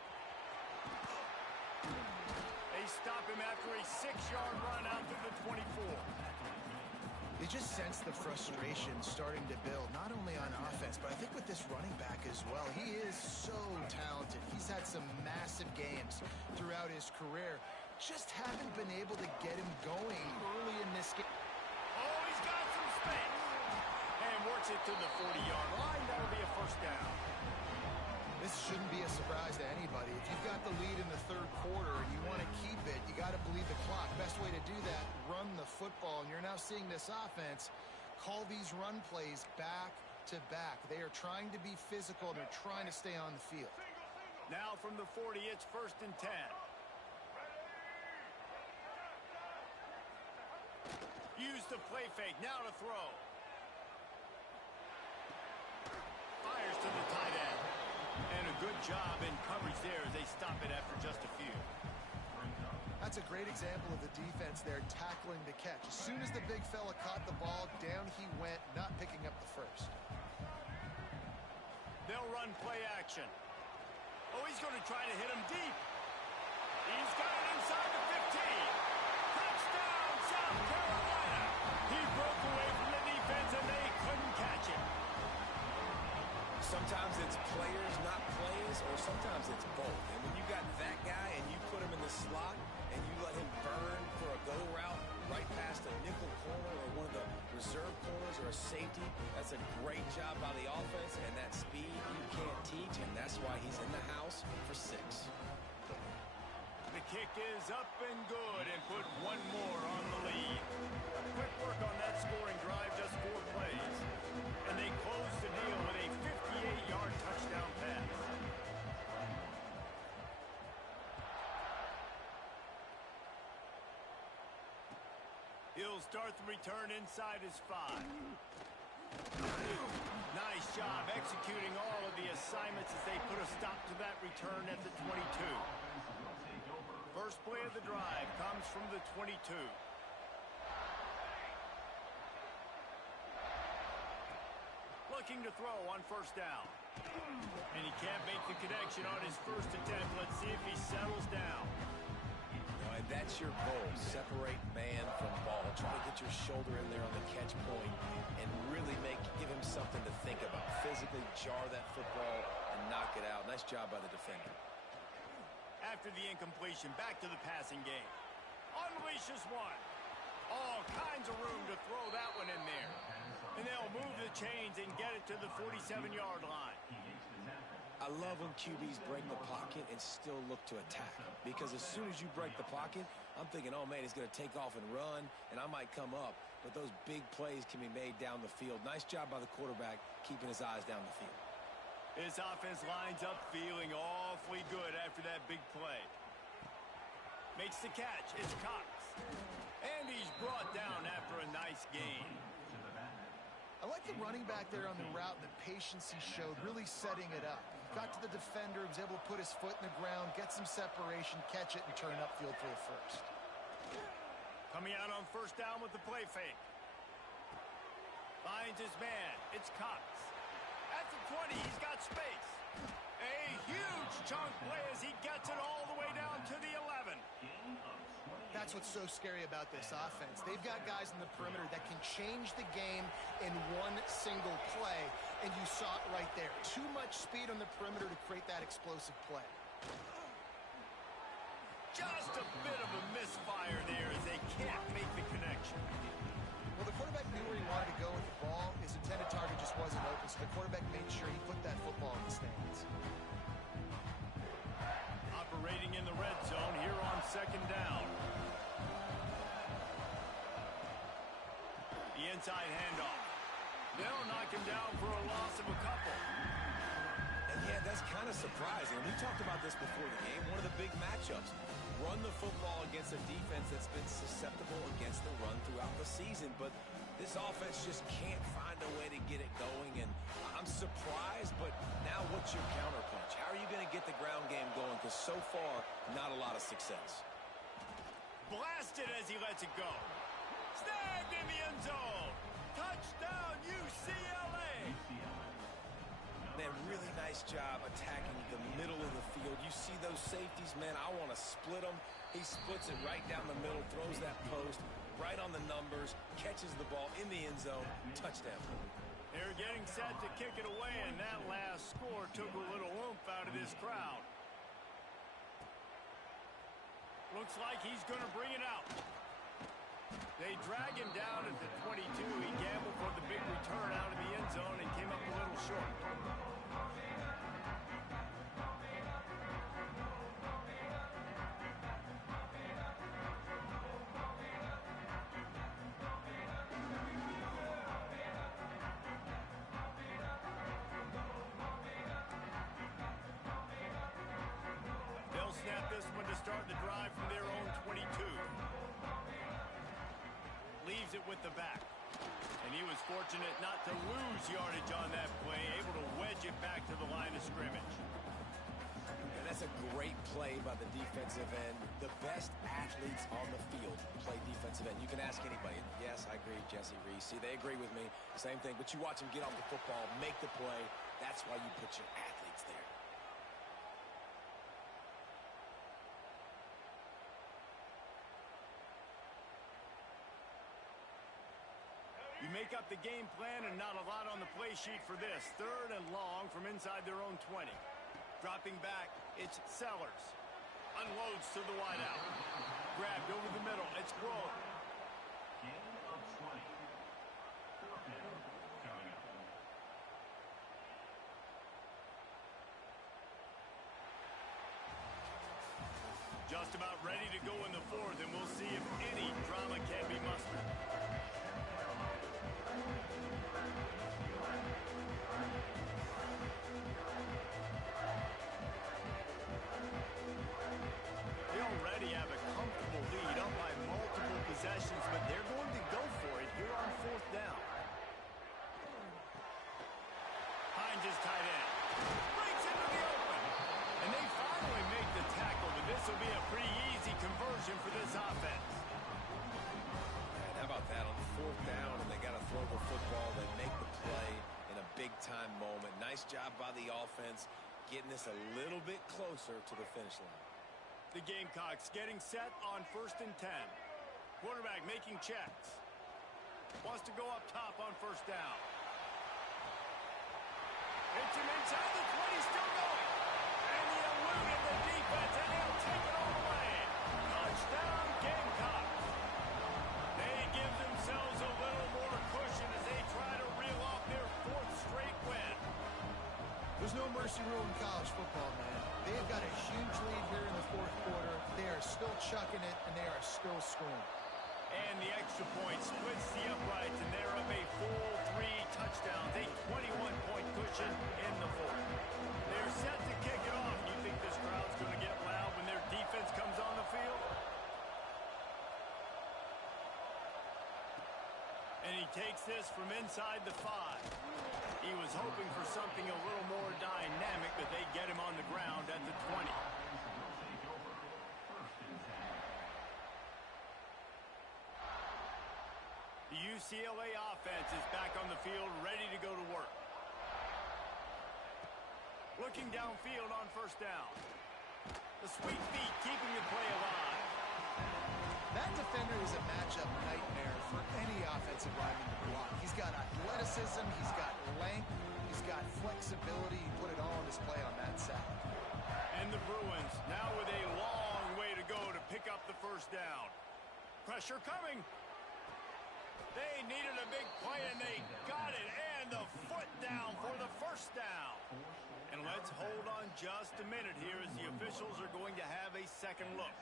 They stop him after a 6-yard run out to the 24. You just sense the frustration starting to build, not only on offense, but I think with this running back as well. He is so talented. He's had some massive games throughout his career. Just haven't been able to get him going early in this game. Oh, he's got some space. And works it to the 40-yard line. That'll be a first down. This shouldn't be a surprise to anybody. everybody. If you've got the lead in the third quarter and you want to keep it, you got to believe the clock. Best way to do that, run the football. And you're now seeing this offense call these run plays back to back. They are trying to be physical, and they're trying to stay on the field. Now from the 40, it's 1st and 10. Use the play fake. Now to throw. Fires to the tight end. And a good job in coverage there as they stop it after just a few. That's a great example of the defense there tackling the catch. As soon as the big fella caught the ball, down he went, not picking up the first. They'll run play action. Oh, he's going to try to hit him deep. He's got it inside the 15. Touchdown, South Carolina. He broke away from the defense, and they couldn't catch him. Sometimes it's players, not plays, or sometimes it's both. And when you got that guy and you put him in the slot and you let him burn for a go route right past a nickel corner or one of the reserve corners or a safety, that's a great job by the offense, and that speed you can't teach, and that's why he's in the house for 6. The kick is up and good and put one more on the lead. Quick work on that scoring drive, just 4 plays. And they close the deal with a 58-yard touchdown pass. He'll start the return inside his 5. Nice job executing all of the assignments as they put a stop to that return at the 22. First play of the drive comes from the 22. Looking to throw on 1st down. And he can't make the connection on his first attempt. Let's see if he settles down. And that's your goal. Separate man from ball. Try to get your shoulder in there on the catch point and really give him something to think about. Physically jar that football and knock it out. Nice job by the defender. After the incompletion, back to the passing game. Unleashes one. All kinds of room to throw that one in there. And they'll move the chains and get it to the 47-yard line. I love when QBs break the pocket and still look to attack. Because as soon as you break the pocket, I'm thinking, oh, man, he's going to take off and run, and I might come up. But those big plays can be made down the field. Nice job by the quarterback keeping his eyes down the field. His offense lines up feeling awfully good after that big play. Makes the catch. It's Cox. And he's brought down after a nice gain. I like the running back there on the route and the patience he showed, really setting it up. Got to the defender, was able to put his foot in the ground, get some separation, catch it, and turn upfield for the first. Coming out on 1st down with the play fake. Finds his man. It's Cox. At the 20, he's got space. A huge chunk play as he gets it all the way down to the 11. That's what's so scary about this offense. They've got guys in the perimeter that can change the game in one single play, and you saw it right there. Too much speed on the perimeter to create that explosive play. Just a bit of a misfire there as they can't make the connection. Well, the quarterback knew where he wanted to go with the ball. His intended target just wasn't open, so the quarterback made sure he put that football in the stands. Operating in the red zone here on 2nd down. The inside handoff. They'll knock him down for a loss of a couple. And yeah, that's kind of surprising. We talked about this before the game. One of the big matchups. Run the football against a defense that's been susceptible against the run throughout the season. But this offense just can't find a way to get it going. And I'm surprised, but now what's your counterpunch? How are you going to get the ground game going? Because so far, not a lot of success. Blasted as he lets it go. Snagged in the end zone. Touchdown, UCLA. Man, really nice job attacking the middle of the field. You see those safeties, man, I want to split them. He splits it right down the middle, throws that post right on the numbers, catches the ball in the end zone, touchdown. They're getting set to kick it away, and that last score took a little oomph out of this crowd. Looks like he's going to bring it out. They drag him down at the 22. He gambled for the big return out of the end zone and came up a little short. this one to start the drive from their own 22. Leaves it with the back. And he was fortunate not to lose yardage on that play, able to wedge it back to the line of scrimmage. And that's a great play by the defensive end. The best athletes on the field play defensive end. You can ask anybody. Yes, I agree, Jesse Reese. See, they agree with me. Same thing. But you watch them get off the football, make the play. That's why you put your athletes there. You make up the game plan and not a lot on the play sheet for this. 3rd and long from inside their own 20. Dropping back, it's Sellers. Unloads to the wideout. Grabbed over the middle, it's Grohl. Gain of 20. 4th down coming up. Just about ready to go in the 4th, and we'll see if any drama can be mustered. They already have a comfortable lead up by multiple possessions, but they're going to go for it here on 4th down. Hines is tight end. Breaks into the open. And they finally make the tackle, but this will be a pretty easy conversion for this offense. And how about that on 4th down, and they got to throw the football. They make the play in a big-time moment. Nice job by the offense, getting this a little bit closer to the finish line. The Gamecocks getting set on 1st and 10. Quarterback making checks. Wants to go up top on 1st down. Hits him inside the 20, still going. And he eluded the defense, and he'll take it all the way. Touchdown, Gamecocks. They give themselves a little more cushion as they try to reel off their 4th straight win. There's no mercy rule in college football, man. They've got a huge lead here in the 4th quarter. They are still chucking it, and they are still scoring. And the extra point splits the uprights, and they're up a full 3 touchdowns, a 21-point cushion in the 4th. They're set to kick it off. You think this crowd's going to get loud when their defense comes on the field? And he takes this from inside the 5. He was hoping for something a little more dynamic, but they get him on the ground at the 20. The UCLA offense is back on the field, ready to go to work. Looking downfield on 1st down. The sweet feet keeping the play alive. That defender is a matchup nightmare for any offensive lineman to block. He's got athleticism, he's got length, he's got flexibility. He put it all on display on that sack. And the Bruins now with a long way to go to pick up the 1st down. Pressure coming. They needed a big play, and they got it. And the foot down for the 1st down. And let's hold on just a minute here as the officials are going to have a second look.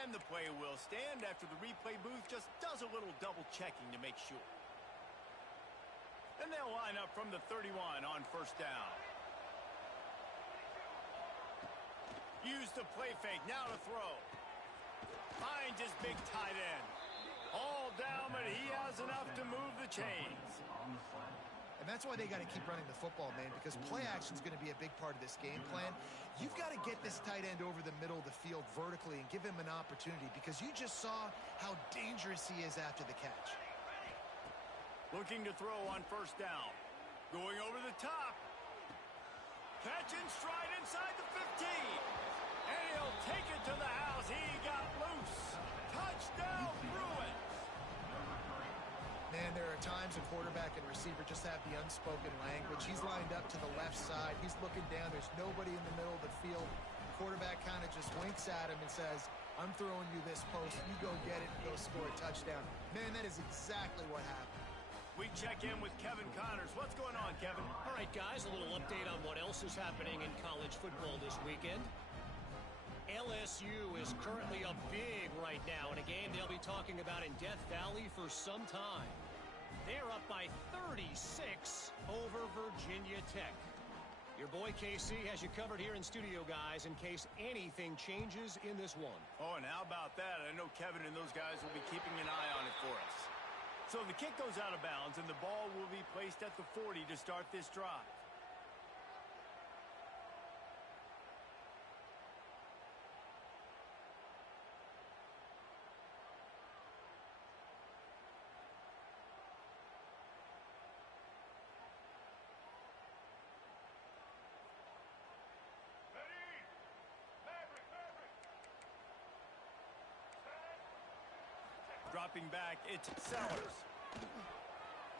And the play will stand after the replay booth just does a little double checking to make sure. And they'll line up from the 31 on 1st down. Use the play fake, now to throw. Finds his big tight end. All down, but he has enough to move the chains. And that's why they got to keep running the football, man, because play action is going to be a big part of this game plan. You've got to get this tight end over the middle of the field vertically and give him an opportunity, because you just saw how dangerous he is after the catch. Looking to throw on 1st down. Going over the top. Catch in stride inside the 15. And he'll take it to the house. He got loose. Touchdown, Bruins. Man, there are times a quarterback and receiver just have the unspoken language. He's lined up to the left side. He's looking down. There's nobody in the middle of the field. The quarterback kind of just winks at him and says, I'm throwing you this post. You go get it and go score a touchdown. Man, that is exactly what happened. We check in with Kevin Connors. What's going on, Kevin? All right, guys, a little update on what else is happening in college football this weekend. LSU is currently up big right now in a game they'll be talking about in Death Valley for some time. They're up by 36 over Virginia Tech. Your boy KC has you covered here in studio, guys, in case anything changes in this one. Oh, and how about that? I know Kevin and those guys will be keeping an eye on it for us. So the kick goes out of bounds, and the ball will be placed at the 40 to start this drive. Dropping back, it's Sellers.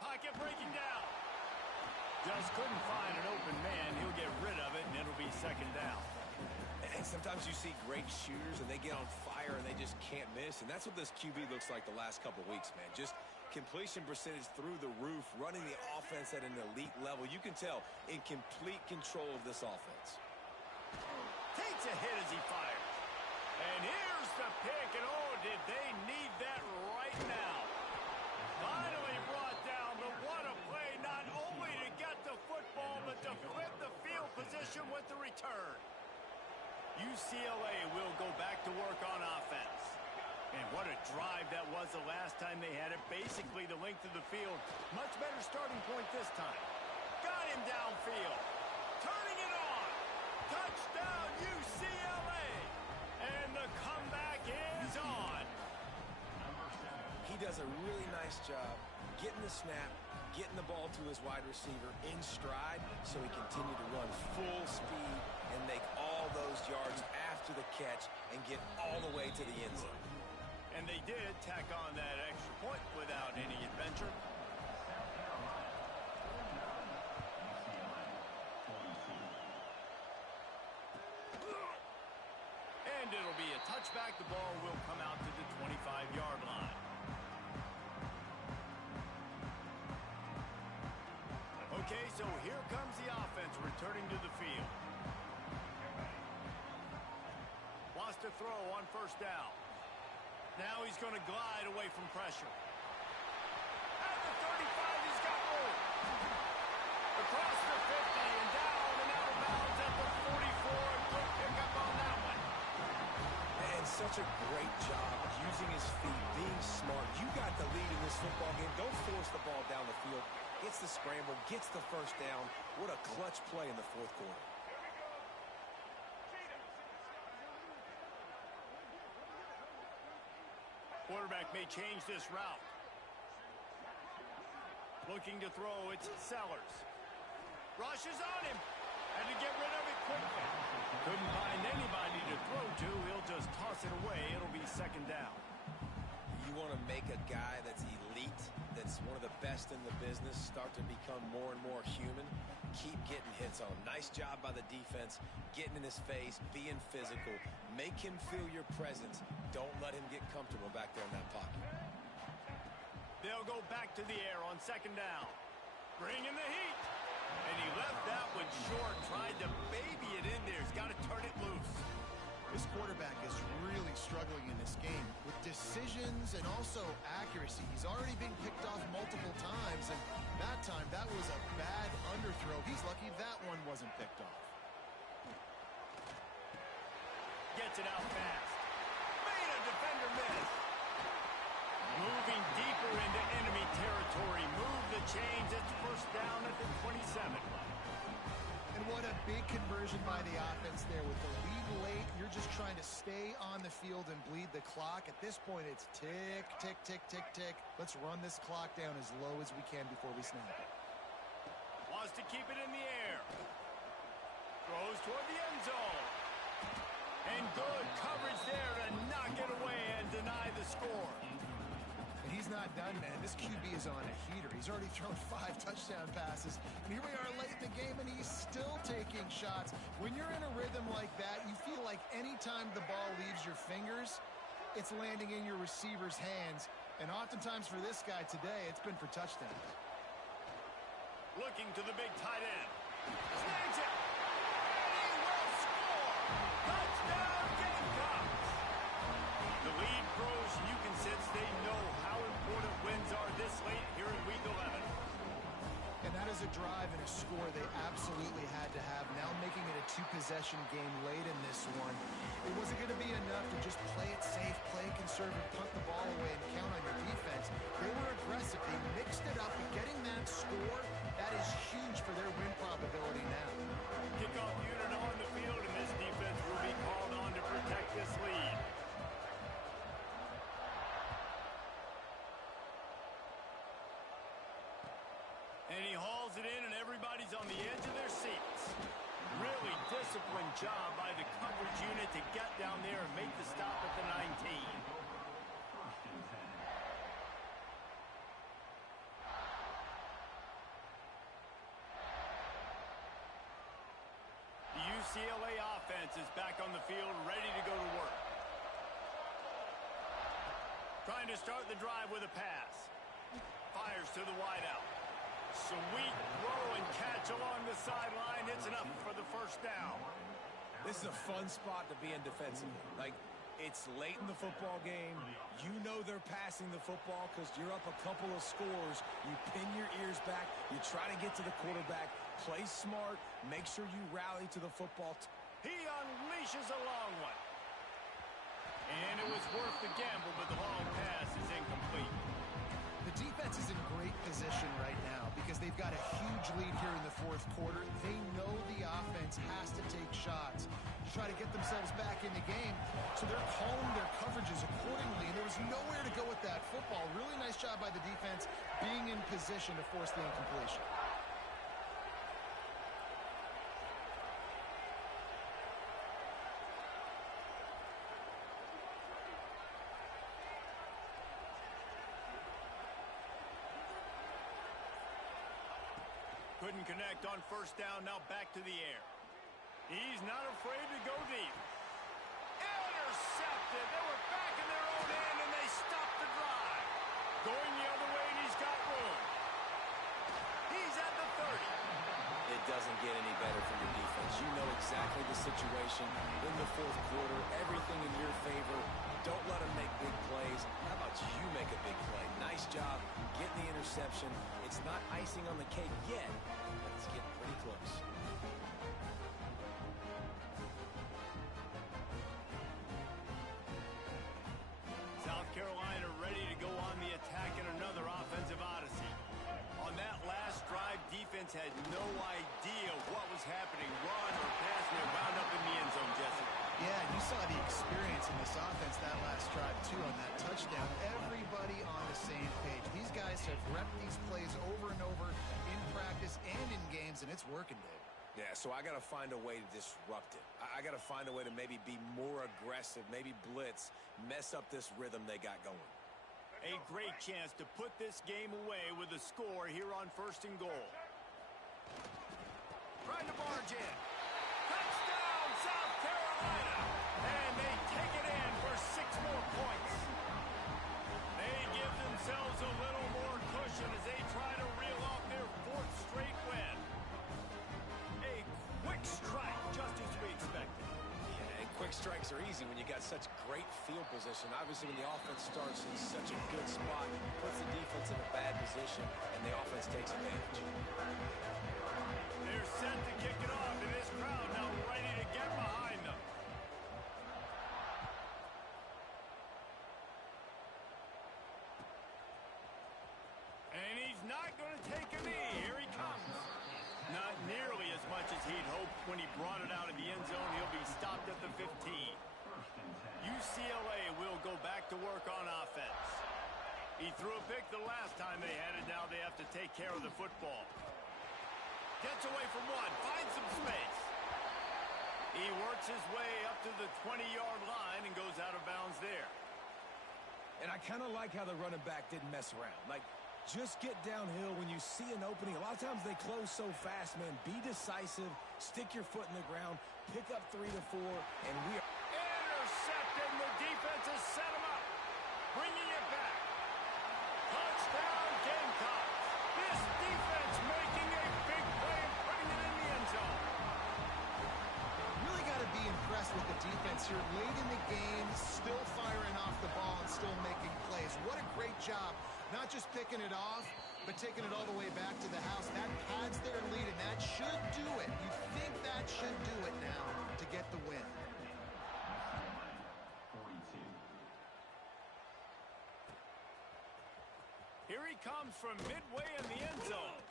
Pocket breaking down. Just couldn't find an open man. He'll get rid of it, and it'll be second down. And sometimes you see great shooters, and they get on fire, and they just can't miss. And that's what this QB looks like the last couple of weeks, man. Just completion percentage through the roof, running the offense at an elite level. You can tell in complete control of this offense. Takes a hit as he fires. And here's the pick, and oh, did they need that right now. Finally brought down, but what a play, not only to get the football, but to flip the field position with the return. UCLA will go back to work on offense. And what a drive that was the last time they had it, basically the length of the field. Much better starting point this time. Got him downfield. Turning it on. Touchdown, UCLA. And the comeback is on. He does a really nice job getting the snap, getting the ball to his wide receiver in stride so he continued to run full speed and make all those yards after the catch and get all the way to the end zone. And they did tack on that extra point without any adventure. And it'll be a touchback. The ball will come out to the 25-yard line. Okay, so here comes the offense returning to the field. Wants to throw on first down. Now he's going to glide away from pressure. At the 35, he's got room. Across the 50 and down and out of bounds at the 44. Good pickup on that one. And such a great job using his feet, being smart. You got the lead in this football game. Don't force the ball down the field. Gets the scramble, gets the first down. What a clutch play in the fourth quarter. Quarterback may change this route. Looking to throw, it's Sellers. Rushes on him. Had to get rid of it quickly. Couldn't find anybody to throw to. He'll just toss it away. It'll be second down. You want to make a guy that's elite, that's one of the best in the business, start to become more and more human, keep getting hits on him. Nice job by the defense, getting in his face, being physical. Make him feel your presence. Don't let him get comfortable back there in that pocket. They'll go back to the air on second down. Bringing the heat. And he left that one short, tried to baby it in there. He's got to turn it loose. This quarterback is really struggling in this game with decisions and also accuracy. He's already been picked off multiple times, and that time that was a bad underthrow. He's lucky that one wasn't picked off. Gets it out fast. Made a defender miss. Moving deeper into enemy territory. Move the chains. It's first down at the 27. And what a big conversion by the offense there. With the lead late, you're just trying to stay on the field and bleed the clock. At this point, it's tick, tick, tick, tick, tick. Let's run this clock down as low as we can before we snap it. Wants to keep it in the air. Throws toward the end zone. And good coverage there to knock it away and deny the score. And he's not done, man. This QB is on a heater. He's already thrown 5 touchdown passes. And here we are late in the game, and he's still taking shots. When you're in a rhythm like that, you feel like any time the ball leaves your fingers, it's landing in your receiver's hands. And oftentimes for this guy today, it's been for touchdowns. Looking to the big tight end. Snags it. And he will score. Touchdown, Gamecocks. The lead grows. You can sense they know how important wins are this late here in Week 11. And that is a a drive and a score they absolutely had to have. Now making it a two-possession game late in this one. It wasn't going to be enough to just play it safe, play it conservative, punt the ball away, and count on your defense. They were aggressive. They mixed it up, but getting that score, that is huge for their win probability now. Kickoff unit on the field, and this defense will be called on to protect this lead. And he hauls it in, and everybody's on the edge of their seats. Really disciplined job by the coverage unit to get down there and make the stop at the 19. The UCLA offense is back on the field, ready to go to work. Trying to start the drive with a pass. Fires to the wideout. Sweet throw and catch along the sideline. It's enough for the first down. This is a fun spot to be in defensively. Like, it's late in the football game. You know they're passing the football because you're up a couple of scores. You pin your ears back. You try to get to the quarterback. Play smart. Make sure you rally to the football. He unleashes a long one. And it was worth the gamble, but the long pass is incomplete. The defense is in great position right now because they've got a huge lead here in the fourth quarter. They know the offense has to take shots to try to get themselves back in the game, so they're calling their coverages accordingly, and there was nowhere to go with that football. Really nice job by the defense being in position to force the incompletion. Couldn't connect on first down, now back to the air. He's not afraid to go deep. Intercepted. They were back in their own end, and they stopped the drive. Going the other way, and he's got room. He's at the 30. It doesn't get any better for your defense. You know exactly the situation in the fourth quarter. Everything in your favor. Don't let them make big plays. How about you make a big play? Nice job getting the interception. It's not icing on the cake yet, but it's getting pretty close. South Carolina ready to go on the attack in another offensive odyssey. On that last drive, defense had no idea what was happening. Run or pass, and they're wound up in the end zone, Jesse. Yeah, you saw the experience in this offense that last drive, too, on that touchdown. Everybody on the same page. These guys have repped these plays over and over in practice and in games, and it's working, Dave. Yeah, so I got to find a way to disrupt it. I got to find a way to maybe be more aggressive, maybe blitz, mess up this rhythm they got going. A great chance to put this game away with a score here on 1st and goal. Trying to barge in. Touchdown, South Carolina! And they take it in for 6 more points. They give themselves a little more cushion as they try to reel off their 4th straight win. A quick strike, just as we expected. Yeah, and quick strikes are easy when you got such great field position. Obviously, when the offense starts in such a good spot, puts the defense in a bad position, and the offense takes advantage. They're set to kick it off, and this crowd now ready to get behind them. And he's not going to take a knee. Here he comes. Not nearly as much as he'd hoped when he brought it out of the end zone. He'll be stopped at the 15. UCLA will go back to work on offense. He threw a pick the last time they had it. Now they have to take care of the football. Gets away from one. Finds some space. He works his way up to the 20-yard line and goes out of bounds there. And I kind of like how the running back didn't mess around. Like, just get downhill when you see an opening. A lot of times they close so fast, man. Be decisive. Stick your foot in the ground. Pick up 3 to 4, and we are... Intercepted. The defense has set him up. Bringing it back. Touchdown, Gamecocks. This defense making a big play and putting it in the end zone. Really got to be impressed with the defense here. Late in the game, still firing off the ball and still making plays. What a great job. Not just picking it off, But taking it all the way back to the house, that pads their lead, and that should do it. You think that should do it now to get the win. 42. Here he comes from midway in the end zone.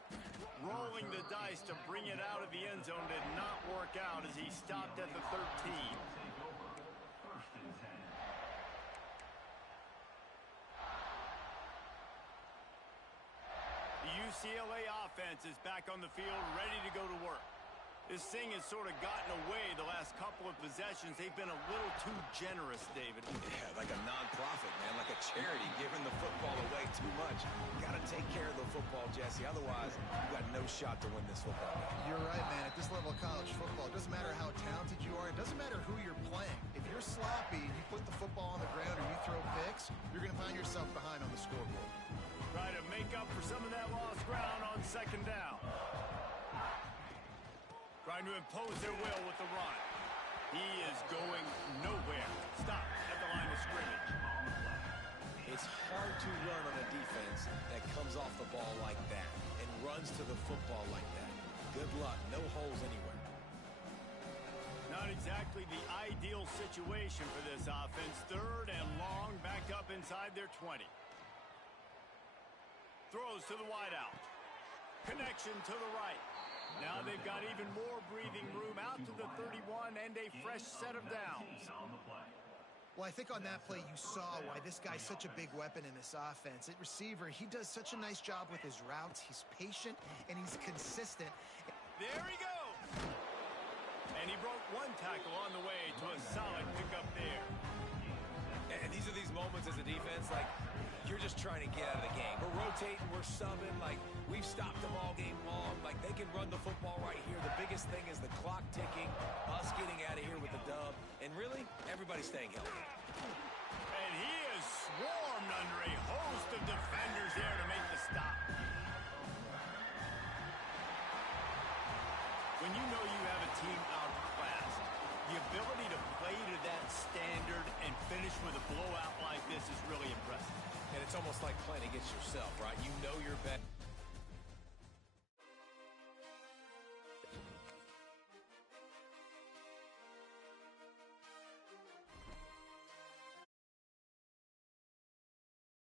Rolling the dice to bring it out of the end zone did not work out as he stopped at the 13. Take over. First and 10. The UCLA offense is back on the field, ready to go to work. This thing has sort of gotten away the last couple of possessions. They've been a little too generous, David. Yeah, like a non-profit, man, like a charity, giving the football away too much. You got to take care of the football, Jesse. Otherwise, you got no shot to win this football game. You're right, man. At this level of college football, it doesn't matter how talented you are. It doesn't matter who you're playing. If you're sloppy and you put the football on the ground or you throw picks, you're going to find yourself behind on the scoreboard. Try to make up for some of that lost ground on second down. Trying to impose their will with the run. He is going nowhere. Stop at the line of scrimmage. It's hard to run on a defense that comes off the ball like that and runs to the football like that. Good luck. No holes anywhere. Not exactly the ideal situation for this offense. Third and long, back up inside their 20. Throws to the wideout. Connection to the right. Now they've got even more breathing room out to the 31 and a fresh set of downs. Well, I think on that play you saw why this guy's such a big weapon in this offense. At receiver, he does such a nice job with his routes. He's patient and he's consistent. There he goes. And he broke one tackle on the way to a solid pickup there. And these are these moments as a defense, like, you're just trying to get out of the game. We're rotating, we're subbing, like, we've stopped them all game long. Like, they can run the football right here. The biggest thing is the clock ticking, us getting out of here with the dub, and really, everybody staying healthy. And he is swarmed under a host of defenders there to make the stop. When you know you have a team outclassed, the ability to play to that standard and finish with a blowout like this is really impressive. And it's almost like playing against yourself, right? You know you're better.